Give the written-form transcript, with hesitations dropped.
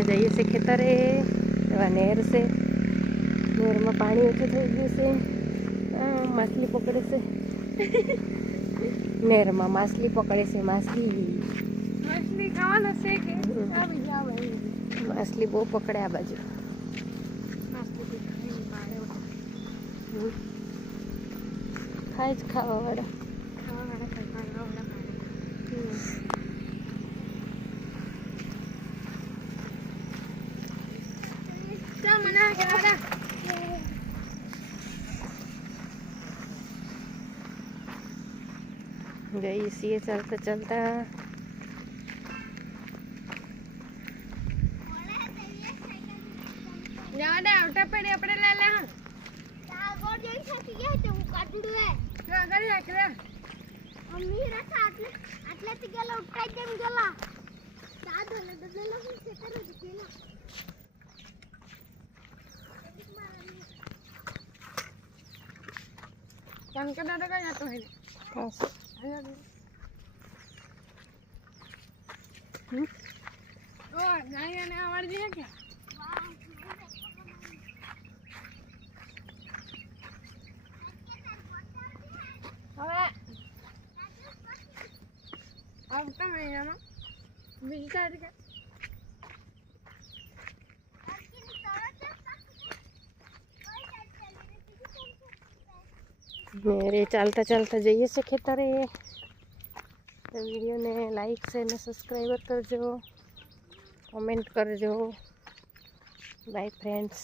અમે જઈએ છીએ ખેતરે એવા નહેર છે, નહેરમાં પાણી ઓછું થઈ ગયું છે, માછલી પકડે છે નહેરમાં માછલી પકડે છે, માછલી ખાવાના છે કે માછલી બહુ પકડે આ બાજુ ખાય જ ખાવાવાળા गई सी चलता चलता આવતા મહિનામાં બીજી તારીખે मेरे चलता चलता जाइए से खेतरे तो वीडियो ने लाइक से ने सब्सक्राइबर करजो, कमेंट करजो। Bye friends.